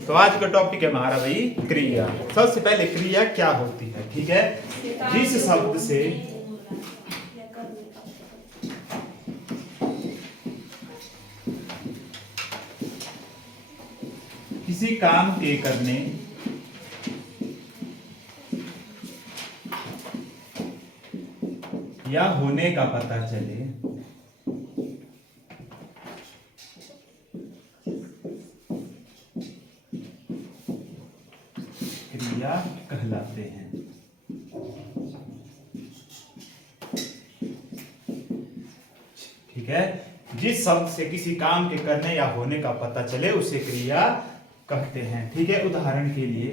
तो आज का टॉपिक है हमारा भाई क्रिया। सबसे पहले क्रिया क्या होती है, ठीक है। जिस शब्द से किसी काम के करने या होने का पता चले क्रिया कहलाते हैं। ठीक है, जिस शब्द से किसी काम के करने या होने का पता चले उसे क्रिया कहते हैं। ठीक है, उदाहरण के लिए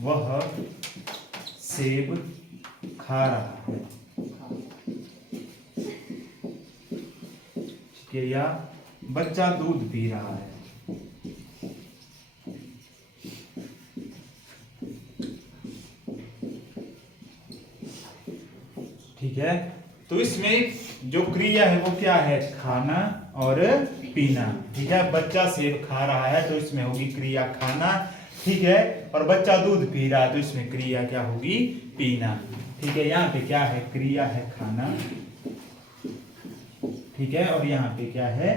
वह सेब खा रहा है, ठीक है, या बच्चा दूध पी रहा है। ठीक है, तो इसमें जो क्रिया है वो क्या है, खाना और पीना। ठीक है, बच्चा सेब खा रहा है तो इसमें होगी क्रिया खाना। ठीक है, और बच्चा दूध पी रहा है तो इसमें क्रिया क्या होगी, पीना। ठीक है, यहाँ पे क्या है, क्रिया है खाना। ठीक है, और यहाँ पे क्या है,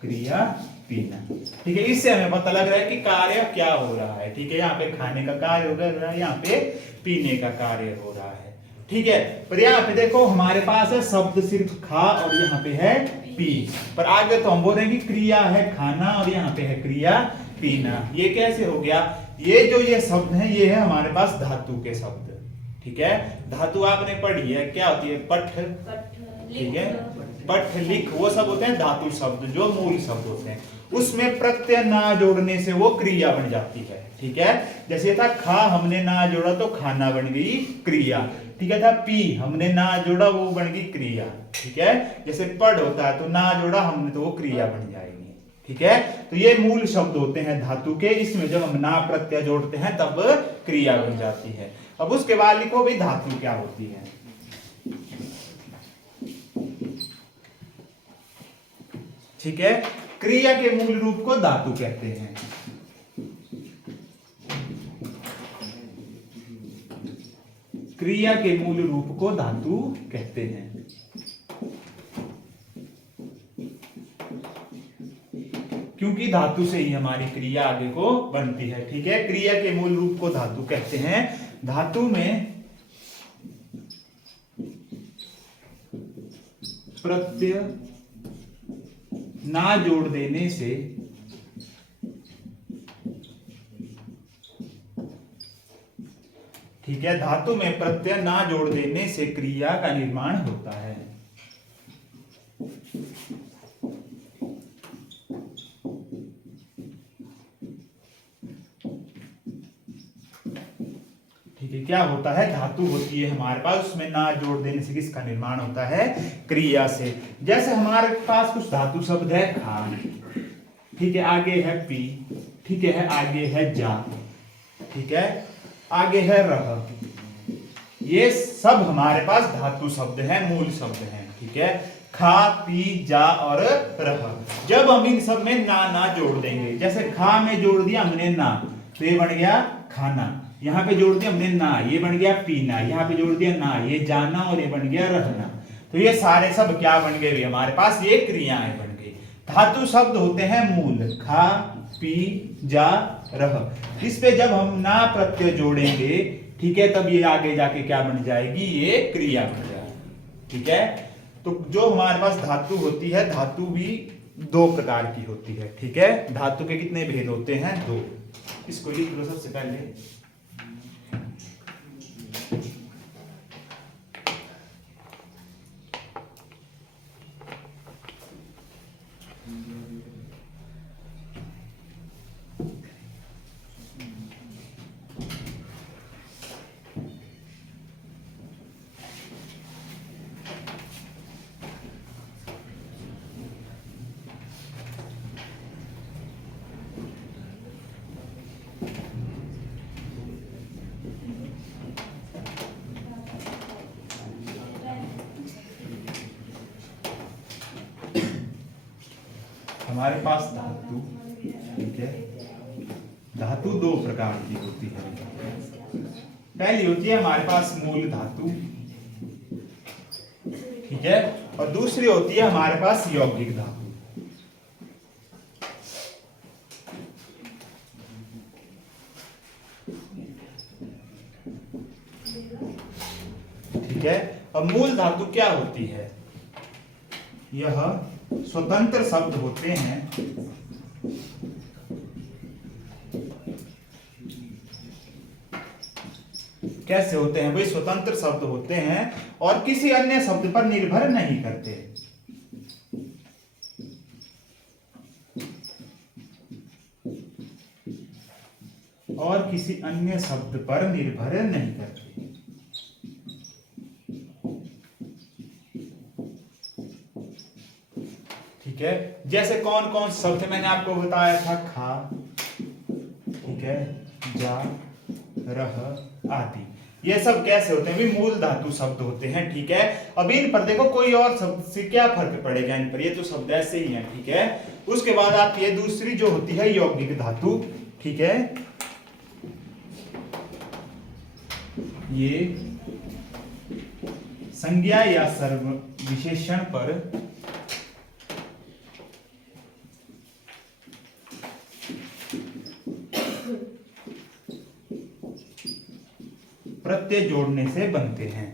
क्रिया पीना। ठीक है, इससे हमें पता लग रहा है कि कार्य क्या हो रहा है। ठीक है, यहाँ पे खाने का कार्य हो रहा है, यहाँ पे पीने का कार्य हो रहा है। ठीक है, पर यहाँ पे देखो हमारे पास है शब्द सिर्फ खा और यहाँ पे है पी, पर आगे तो हम बोल रहे हैं कि क्रिया है खाना और यहाँ पे है क्रिया पीना। ये कैसे हो गया, ये शब्द हैं ये है हमारे पास धातु के शब्द। ठीक है, धातु आपने पढ़ी है, क्या होती है, पठ। ठीक है, पठ लिख वो सब होते हैं धातु शब्द, जो मूल शब्द होते हैं। उसमें प्रत्यय ना जोड़ने से वो क्रिया बन जाती है। ठीक है, जैसे था खा, हमने ना जोड़ा तो खाना बन गई क्रिया। ठीक है, था पी, हमने ना जोड़ा वो बन गई क्रिया। ठीक है, जैसे पढ़ होता है तो ना जोड़ा हमने तो वो क्रिया बन जाएगी। ठीक है, तो ये मूल शब्द होते हैं धातु के, इसमें जब हम ना प्रत्यय जोड़ते हैं तब क्रिया बन जाती है। अब उसके बाद लिखो भाई धातु क्या होती है। ठीक है, क्रिया के मूल रूप को धातु कहते हैं। क्रिया के मूल रूप को धातु कहते हैं। क्योंकि धातु से ही हमारी क्रिया आगे को बनती है। ठीक है, क्रिया के मूल रूप को धातु कहते हैं। धातु में प्रत्यय ना जोड़ देने से ठीक है, धातु में प्रत्यय ना जोड़ देने से क्रिया का निर्माण होता है। ठीक है, क्या होता है, धातु होती है हमारे पास, उसमें ना जोड़ देने से किसका निर्माण होता है, क्रिया से। जैसे हमारे पास कुछ धातु शब्द है खा, ठीक है, आगे है पी, ठीक है, आगे है जा, ठीक है, आगे है रह। ये सब हमारे पास धातु शब्द हैं, मूल शब्द हैं। ठीक है, खा पी जा और रह। जब हम इन सब में ना जोड़ देंगे, जैसे खा में जोड़ दिया हमने ना तो ये बन गया खाना, यहाँ पे जोड़ दिया हमने ना ये बन गया पीना, यहाँ पे जोड़ दिया ना ये जाना और ये बन गया रहना। तो ये सारे सब क्या बन गए हमारे पास, ये क्रियाएं बन गई। धातु शब्द होते हैं मूल, खा पी जा रह। इस पे जब हम ना प्रत्यय जोड़ेंगे, ठीक है, तब ये आगे जाके क्या बन जाएगी, ये क्रिया बन जाएगी। ठीक है, तो जो हमारे पास धातु होती है, धातु भी दो प्रकार की होती है। ठीक है, धातु के कितने भेद होते हैं, दो। इसको लिख लो सबसे पहले। हमारे पास धातु, ठीक है, धातु दो प्रकार की होती है। पहली होती है हमारे पास मूल धातु, ठीक है, और दूसरी होती है हमारे पास यौगिक धातु। ठीक है, अब मूल धातु क्या होती है? यह स्वतंत्र शब्द होते हैं, कैसे होते हैं भाई? स्वतंत्र शब्द होते हैं और किसी अन्य शब्द पर निर्भर नहीं करते, और किसी अन्य शब्द पर निर्भर नहीं करते। ठीक है, जैसे कौन कौन शब्द मैंने आपको बताया था? खा, ठीक है, जा, रह आदि, ये सब कैसे होते हैं? भी मूल धातु शब्द होते हैं। ठीक है, अब इन पर देखो कोई और शब्द से क्या फर्क पड़ेगा इन पर, ये तो शब्द ऐसे ही हैं। ठीक है, उसके बाद आती है दूसरी जो होती है यौगिक धातु। ठीक है, ये संज्ञा या सर्व विशेषण पर प्रत्यय जोड़ने से बनते हैं।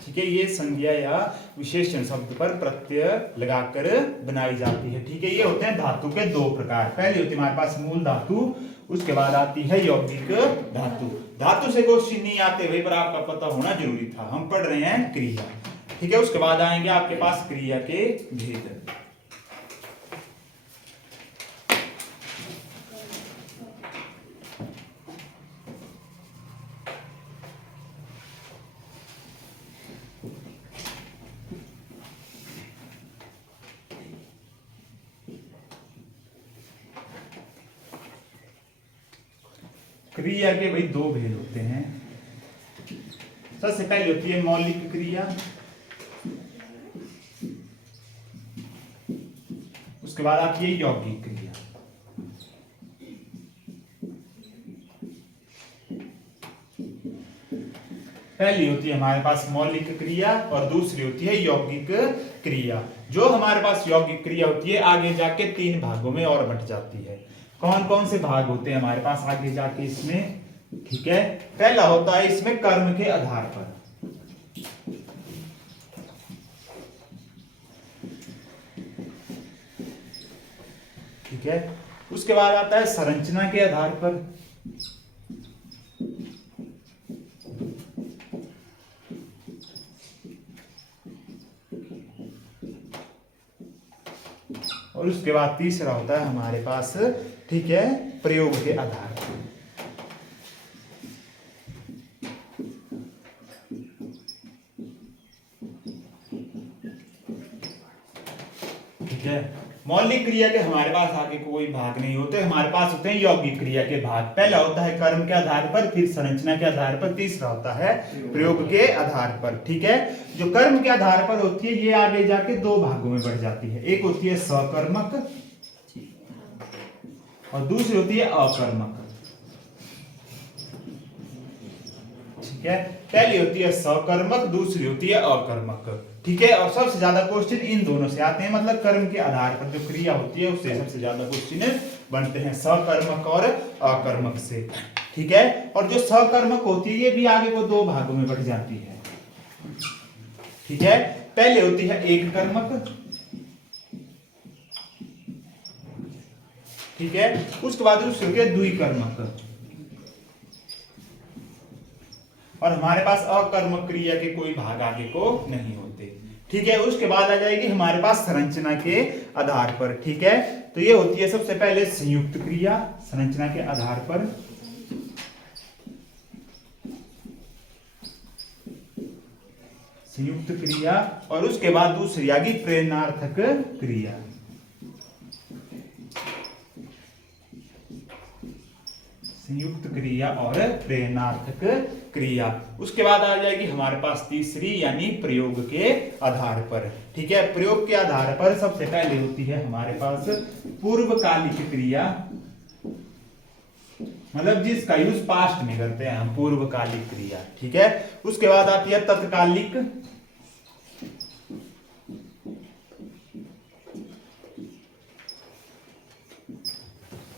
ठीक है, ये संज्ञा या विशेषण शब्द पर प्रत्यय लगाकर बनाई जाती है। ठीक है, ये होते हैं धातु के दो प्रकार। पहली होती है हमारे पास मूल धातु, उसके बाद आती है यौगिक धातु। धातु से क्वेश्चन नहीं आते भाई, पर आपका पता होना जरूरी था। हम पढ़ रहे हैं क्रिया। ठीक है, उसके बाद आएंगे आपके पास क्रिया के भेद। क्रिया के भाई दो भेद होते हैं। सबसे पहले होती है मौलिक क्रिया, उसके बाद आती है यौगिक क्रिया। पहली होती है हमारे पास मौलिक क्रिया और दूसरी होती है यौगिक क्रिया। जो हमारे पास यौगिक क्रिया होती है आगे जाके तीन भागों में और बंट जाती है। कौन कौन से भाग होते हैं हमारे पास आगे जाके इसमें? ठीक है, पहला होता है इसमें कर्म के आधार पर। ठीक है, उसके बाद आता है संरचना के आधार पर। और उसके बाद तीसरा होता है हमारे पास, ठीक है, प्रयोग के आधार पर। ठीक है, मौलिक क्रिया के हमारे पास आगे कोई भाग नहीं होते, हमारे पास होते हैं यौगिक क्रिया के भाग। पहला होता है कर्म के आधार पर, फिर संरचना के आधार पर, तीसरा होता है प्रयोग के आधार पर। ठीक है, जो कर्म के आधार पर होती है ये आगे जाके दो भागों में बढ़ जाती है। एक होती है सकर्मक और दूसरी होती है अकर्मक। ठीक है, पहली होती है सकर्मक, दूसरी होती है अकर्मक। ठीक है, और सबसे ज्यादा क्वेश्चन इन दोनों से आते हैं, मतलब कर्म के आधार पर जो क्रिया होती है उससे सबसे ज्यादा क्वेश्चन बनते हैं, सकर्मक और अकर्मक से। ठीक है, और जो सकर्मक होती है ये भी आगे को दो भागों में बढ़ जाती है। ठीक है, पहले होती है एक कर्मक, ठीक है, उसके बाद दूसरी होती है द्विकर्मक, और हमारे पास अकर्मक क्रिया के कोई भाग आगे को नहीं होते। ठीक है, उसके बाद आ जाएगी हमारे पास संरचना के आधार पर। ठीक है, तो ये होती है सबसे पहले संयुक्त क्रिया, संरचना के आधार पर। संयुक्त क्रिया, और उसके बाद दूसरी आ गई प्रेरणार्थक क्रिया। संयुक्त क्रिया और प्रेरणार्थक क्रिया। उसके बाद आ जाएगी हमारे पास तीसरी यानी प्रयोग के आधार पर। ठीक है, प्रयोग के आधार पर सबसे पहले होती है हमारे पास पूर्वकालिक क्रिया, मतलब जिसका यूज पास्ट में करते हैं हम, पूर्वकालिक क्रिया। ठीक है, उसके बाद आती है तत्कालिक,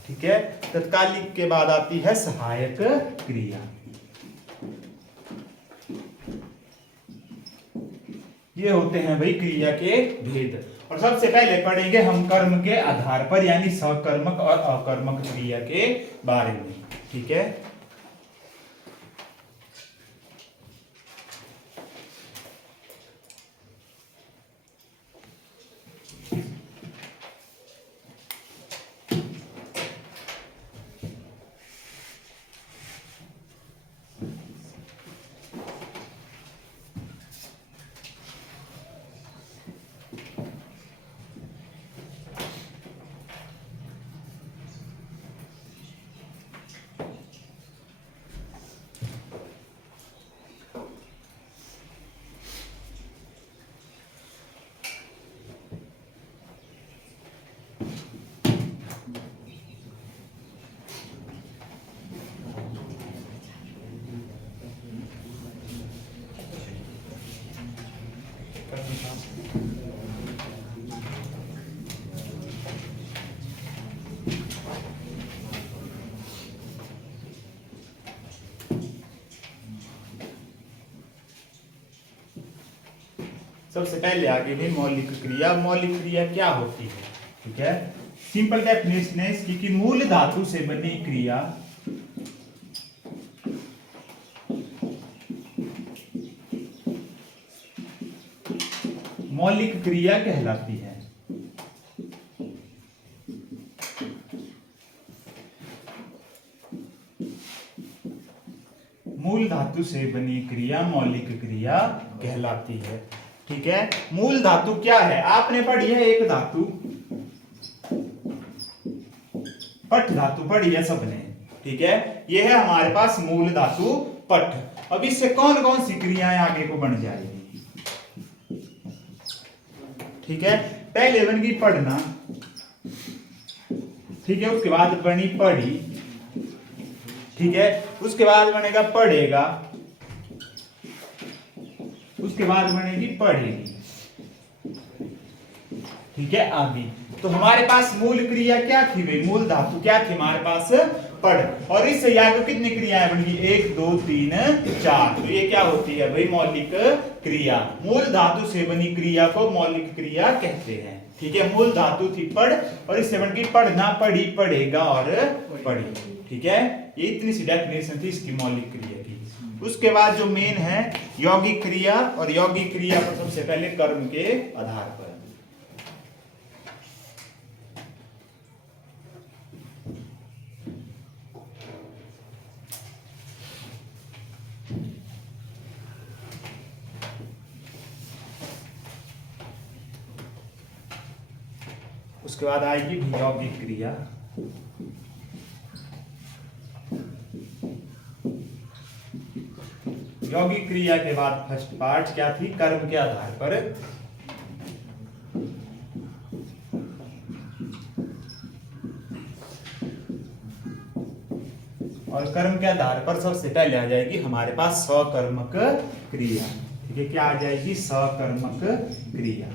ठीक है, तत्कालिक के बाद आती है सहायक क्रिया। ये होते हैं भाई क्रिया के भेद। और सबसे पहले पढ़ेंगे हम कर्म के आधार पर यानी सकर्मक और अकर्मक क्रिया के बारे में। ठीक है, सबसे पहले आगे भी मौलिक क्रिया। मौलिक क्रिया क्या होती है? ठीक है, सिंपल डेफिनेशन है इसकी कि मूल धातु से बनी क्रिया मौलिक क्रिया कहलाती है। मूल धातु से बनी क्रिया मौलिक क्रिया कहलाती है। ठीक है, मूल धातु क्या है? आपने पढ़ी है एक धातु, पट धातु पढ़ी है सबने। ठीक है, ये है हमारे पास मूल धातु पट। अब इससे कौन कौन सी क्रियाएं आगे को बन जाएगी? ठीक है, पहले बन गई पढ़ना, ठीक है, उसके बाद बनी पढ़ी, ठीक है, उसके बाद बनेगा पढ़ेगा, उसके बाद बनेगी पढ़ेगी। ठीक है, आगे तो हमारे पास मूल क्रिया क्या थी भाई? मूल धातु क्या थी हमारे पास? पढ़। और इससे आगे कितनी क्रियाएं बनेगी? 1 2 3 4। तो ये क्या होती है भाई? मौलिक क्रिया। मूल धातु से बनी क्रिया को मौलिक क्रिया कहते हैं। ठीक है, मूल धातु थी पढ़ और इससे बन गई पढ़ना, पढ़ी, पढ़ेगा और पढ़ी। ठीक है, ये इतनी सी डेफिनेशन थी इसकी मौलिक क्रिया की। उसके बाद जो मेन है यौगिक क्रिया, और यौगिक क्रिया पर सबसे पहले कर्म के आधार पर। उसके बाद आएगी यौगिक क्रिया। यौगिक क्रिया के बाद फर्स्ट पार्ट क्या थी? कर्म के आधार पर। और कर्म के आधार पर सबसे पहले आ जाएगी हमारे पास सकर्मक क्रिया। ठीक है, क्या आ जाएगी? सकर्मक क्रिया।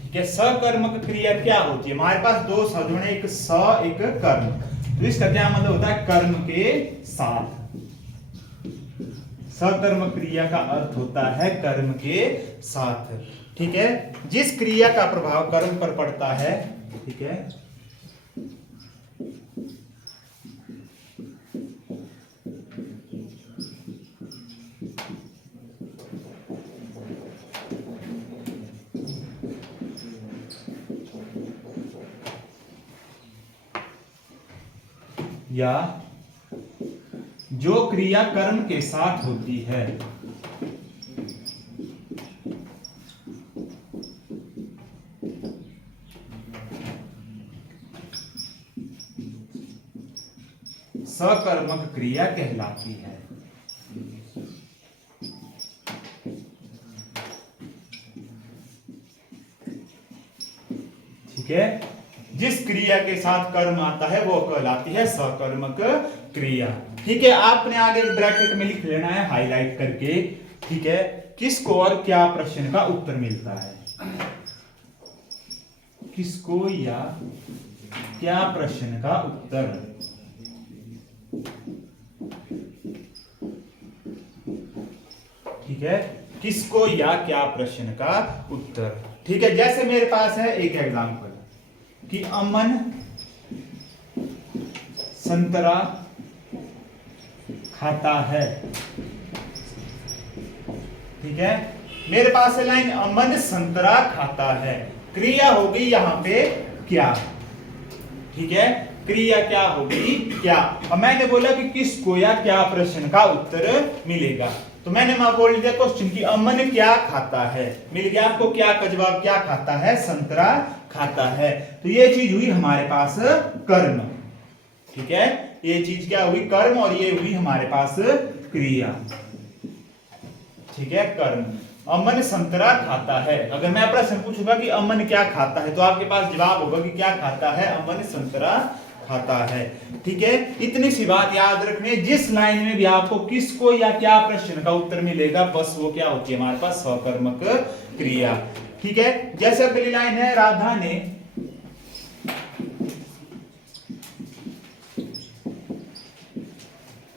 ठीक है, सकर्मक क्रिया क्या होती है? हमारे पास दो शब्द हैं, एक स एक कर्म। तो इसका क्या मतलब होता है? कर्म के साथ। सकर्मक क्रिया का अर्थ होता है कर्म के साथ। ठीक है, जिस क्रिया का प्रभाव कर्म पर पड़ता है, ठीक है, या जो क्रिया कर्म के साथ होती है, सकर्मक क्रिया कहलाती है। ठीक है, जिस क्रिया के साथ कर्म आता है वो कहलाती है सकर्मक क्रिया। ठीक है, आपने आगे ब्रैकेट में लिख लेना है हाईलाइट करके। ठीक है, किसको और क्या प्रश्न का उत्तर मिलता है, किसको या क्या प्रश्न का उत्तर। ठीक है, किसको या क्या प्रश्न का उत्तर। ठीक है, जैसे मेरे पास है एक एग्जांपल कि अमन संतरा खाता है। ठीक है, मेरे पास है लाइन अमन संतरा खाता है, क्रिया होगी यहां पे क्या। ठीक है, क्रिया क्या होगी क्या, और मैंने बोला कि किसको या क्या प्रश्न का उत्तर मिलेगा। तो मैंने बोल दिया क्वेश्चन की अमन क्या खाता है, मिल गया आपको क्या का जवाब, क्या खाता है, संतरा खाता है। तो ये चीज हुई हमारे पास कर्म। ठीक है, ये चीज क्या हुई, कर्म, और ये हुई हमारे पास क्रिया। ठीक है, कर्म, अमन संतरा खाता है। अगर मैं प्रश्न पूछूंगा कि अमन क्या खाता है, तो आपके पास जवाब होगा कि क्या खाता है, अमन संतरा खाता है। ठीक है, इतनी सी बात याद रखनी, जिस लाइन में भी आपको किसको या क्या प्रश्न का उत्तर मिलेगा, बस वो क्या होती है हमारे पास सकर्मक क्रिया। ठीक है, जैसे अगली लाइन है, राधा ने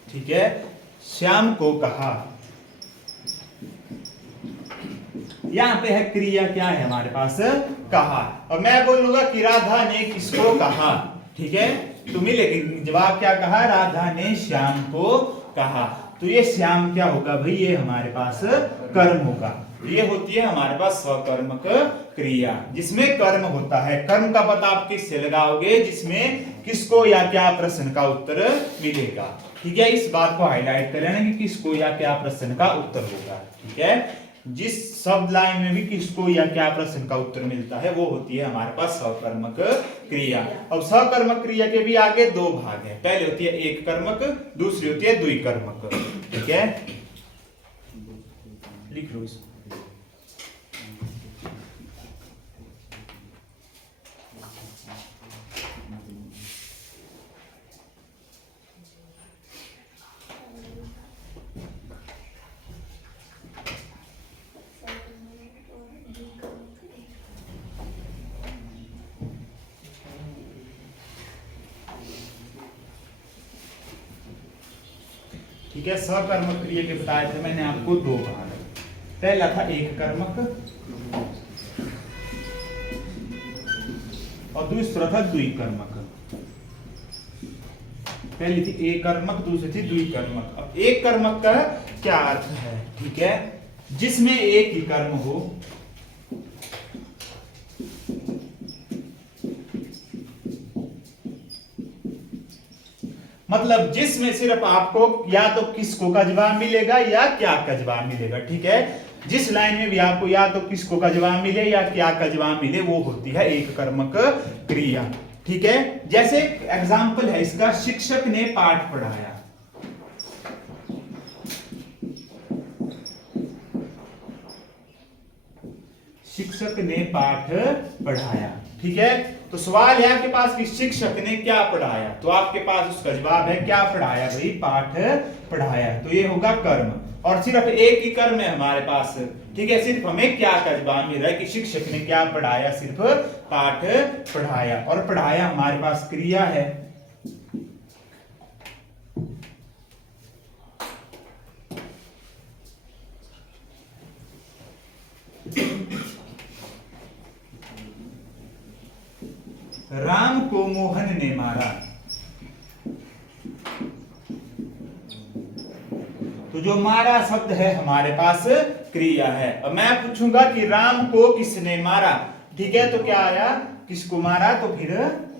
ठीक है श्याम को कहा। यहां पे है क्रिया क्या है हमारे पास, कहा, और मैं बोलूंगा कि राधा ने किसको कहा। ठीक है, तो मिलेगी जवाब क्या कहा, राधा ने श्याम को कहा। तो ये श्याम क्या होगा भाई, ये हमारे पास कर्म होगा। ये होती है हमारे पास सकर्मक क्रिया, जिसमें कर्म होता है। कर्म का पता आप किससे लगाओगे, जिसमें किसको या क्या प्रश्न का उत्तर मिलेगा। ठीक है, इस बात को हाईलाइट कर लेना कि किसको या क्या प्रश्न का उत्तर होगा। ठीक है, जिस शब्द लाइन में भी किसको या क्या प्रश्न का उत्तर मिलता है वो होती है हमारे पास सकर्मक क्रिया। अब सकर्मक क्रिया के भी आगे दो भाग है, पहले होती है एक कर्मक, दूसरी होती है द्विकर्मक। ठीक है, लिख लो इसको। ठीक है, सकर्मक क्रिया के बताए थे मैंने आपको दो भाग, पहला था एक कर्मक और दूसरा था द्विकर्मक। पहली थी एक कर्मक, दूसरी थी द्विकर्मक। अब एक कर्मक का क्या अर्थ है, ठीक है, जिसमें एक ही कर्म हो, मतलब जिसमें सिर्फ आपको या तो किसको का जवाब मिलेगा या क्या का जवाब मिलेगा। ठीक है, जिस लाइन में भी आपको या तो किसको का जवाब मिले या क्या का जवाब मिले वो होती है एक कर्मक क्रिया। ठीक है, जैसे एग्जाम्पल है इसका, शिक्षक ने पाठ पढ़ाया। शिक्षक ने पाठ पढ़ाया। ठीक है, तो सवाल है आपके पास कि शिक्षक ने क्या पढ़ाया, तो आपके पास उसका जवाब है क्या पढ़ाया भाई, पाठ पढ़ाया। तो ये होगा कर्म, और सिर्फ एक ही कर्म है हमारे पास। ठीक है, सिर्फ हमें क्या का जवाब मिल रहा है कि शिक्षक ने क्या पढ़ाया, सिर्फ पाठ पढ़ाया, और पढ़ाया हमारे पास क्रिया है। राम को मोहन ने मारा, तो जो मारा शब्द है हमारे पास क्रिया है। अब मैं पूछूंगा कि राम को किसने मारा, ठीक है, तो क्या आया, किसको मारा, तो फिर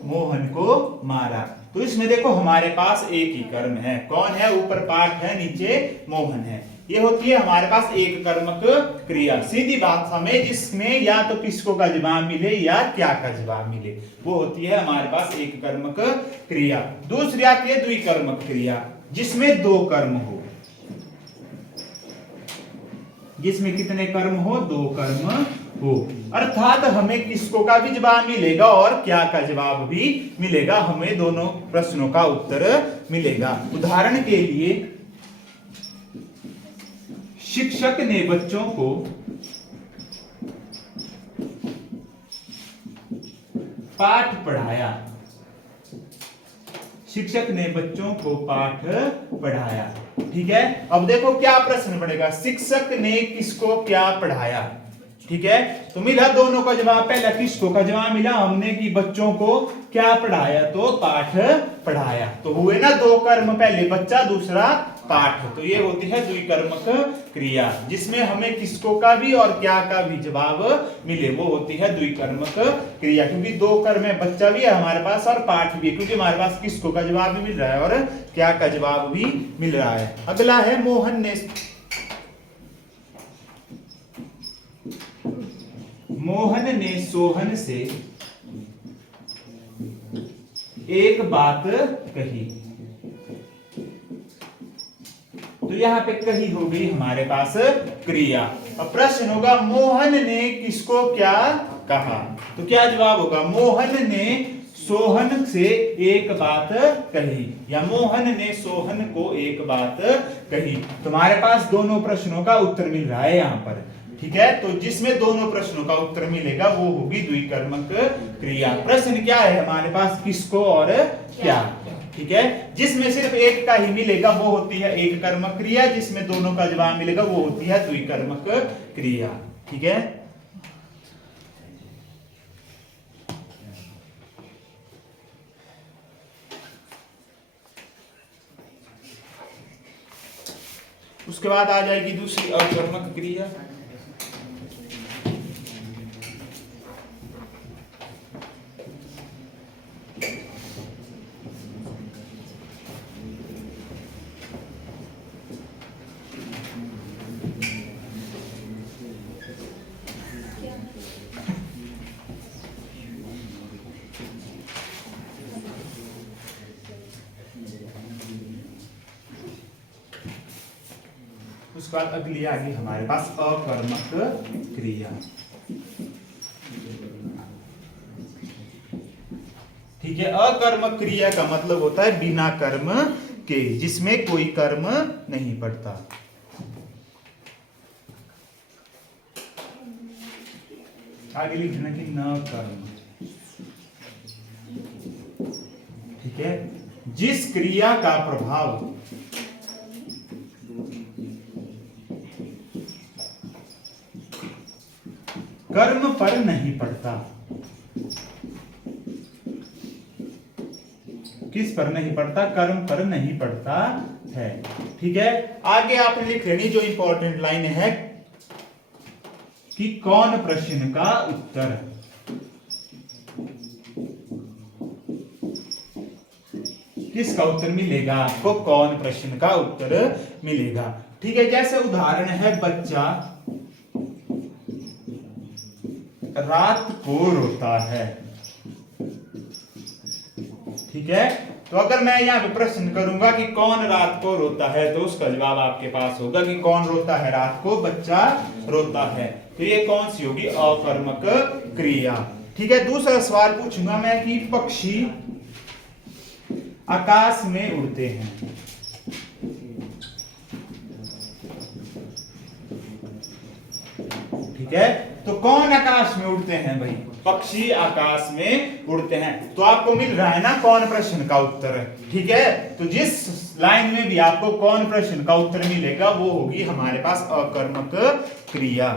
मोहन को मारा। तो इसमें देखो हमारे पास एक ही कर्म है, कौन है, ऊपर पाठ है नीचे मोहन है। ये होती है हमारे पास एक कर्मक क्रिया, सीधी भाषा में, जिसमें या तो किसको का जवाब मिले या क्या का जवाब मिले, वो होती है हमारे पास एक कर्मक क्रिया। दूसरी आती है द्विकर्मक क्रिया, जिसमें दो कर्म हो, जिसमें कितने कर्म हो, दो कर्म हो, अर्थात हमें किसको का भी जवाब मिलेगा और क्या का जवाब भी मिलेगा, हमें दोनों प्रश्नों का उत्तर मिलेगा। उदाहरण के लिए, शिक्षक ने बच्चों को पाठ पढ़ाया, शिक्षक ने बच्चों को पाठ पढ़ाया। ठीक है, अब देखो क्या प्रश्न पड़ेगा, शिक्षक ने किसको क्या पढ़ाया। ठीक है, तो मिला दोनों का जवाब, पहला किसको का जवाब मिला हमने कि बच्चों को क्या पढ़ाया, तो पाठ पढ़ाया, तो हुए ना दो कर्म, पहले बच्चा दूसरा पाठ, तो ये होती है द्विकर्मक क्रिया, जिसमें हमें किसको का भी और क्या का भी जवाब मिले, वो होती है द्विकर्मक क्रिया, क्योंकि दो कर्म है, बच्चा भी है हमारे पास और पाठ भी है, क्योंकि हमारे पास किसको का जवाब भी मिल रहा है और क्या का जवाब भी मिल रहा है। अगला है मोहन ने सोहन से एक बात कही, तो यहां पे कही हो गई हमारे पास क्रिया। अब प्रश्न होगा मोहन ने किसको क्या कहा, तो क्या जवाब होगा, मोहन ने सोहन से एक बात कही, या मोहन ने सोहन को एक बात कही। तुम्हारे पास दोनों प्रश्नों का उत्तर मिल रहा है यहां पर। ठीक है, तो जिसमें दोनों प्रश्नों का उत्तर मिलेगा वो होगी द्विकर्मक क्रिया। प्रश्न क्या है हमारे पास, किसको और क्या। ठीक है, जिसमें सिर्फ एक का ही मिलेगा वो होती है एक कर्मक क्रिया, जिसमें दोनों का जवाब मिलेगा वो होती है द्विकर्मक क्रिया। ठीक है, उसके बाद आ जाएगी दूसरी अकर्मक क्रिया। उसके बाद अगली आ गई हमारे पास अकर्मक क्रिया। ठीक है, अकर्मक क्रिया का मतलब होता है बिना कर्म के, जिसमें कोई कर्म नहीं पड़ता। आगे लिखना कि न कर्म। ठीक है, जिस क्रिया का प्रभाव कर्म पर नहीं पड़ता, किस पर नहीं पड़ता, कर्म पर नहीं पड़ता है। ठीक है, आगे आपने लिख लेनी जो इंपॉर्टेंट लाइन है कि कौन प्रश्न का उत्तर, किसका उत्तर मिलेगा आपको, कौन प्रश्न का उत्तर मिलेगा। ठीक है, जैसे उदाहरण है बच्चा रात को रोता है। ठीक है, तो अगर मैं यहां पे प्रश्न करूंगा कि कौन रात को रोता है, तो उसका जवाब आपके पास होगा कि कौन रोता है रात को, बच्चा रोता है। तो ये कौन सी होगी, अकर्मक क्रिया। ठीक है, दूसरा सवाल पूछूंगा मैं कि पक्षी आकाश में उड़ते हैं। ठीक है, तो कौन आकाश में उड़ते हैं भाई, पक्षी आकाश में उड़ते हैं, तो आपको मिल रहा है ना कौन प्रश्न का उत्तर। ठीक है, तो जिस लाइन में भी आपको कौन प्रश्न का उत्तर मिलेगा वो होगी हमारे पास अकर्मक क्रिया।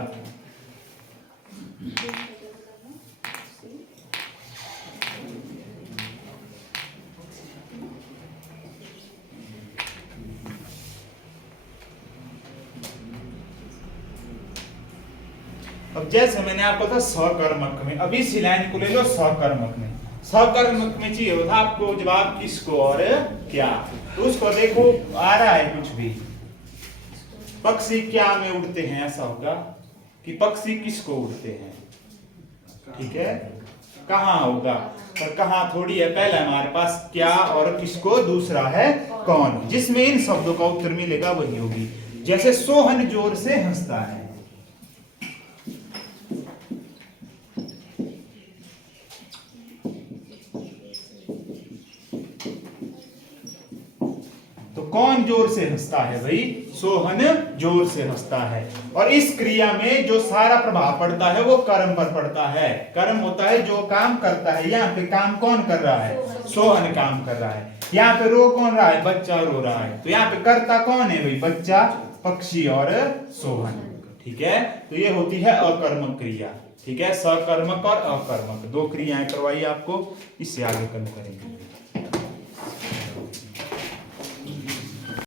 अब जैसे मैंने आपको था सकर्मक में, अभी इसी लाइन को ले लो सकर्मक में। सकर्मक में चाहिए होता आपको जवाब किसको और क्या, तो उसको देखो आ रहा है कुछ भी, पक्षी क्या में उड़ते हैं, ऐसा होगा कि पक्षी किसको उड़ते हैं, ठीक है, कहाँ होगा, पर कहाँ थोड़ी है, पहले हमारे पास क्या और किसको, दूसरा है कौन, जिसमें इन शब्दों का उत्तर मिलेगा वही होगी। जैसे सोहन जोर से हंसता है, तो कौन जोर से हंसता है भाई, सोहन जोर से हंसता है। और इस क्रिया में जो सारा प्रभाव पड़ता है वो कर्म पर पड़ता है। कर्म होता है जो काम करता है, यहाँ पे काम कौन कर रहा है, सोहन काम कर रहा है। यहाँ पे रो कौन रहा है, बच्चा रो रहा है, तो यहाँ पे कर्ता कौन है भाई, बच्चा, पक्षी और सोहन, ठीक है। तो ये होती है अकर्मक क्रिया, ठीक है, सकर्मक और अकर्मक, दो क्रियाएं करवाई आपको, इससे आगे कर्म करेंगे।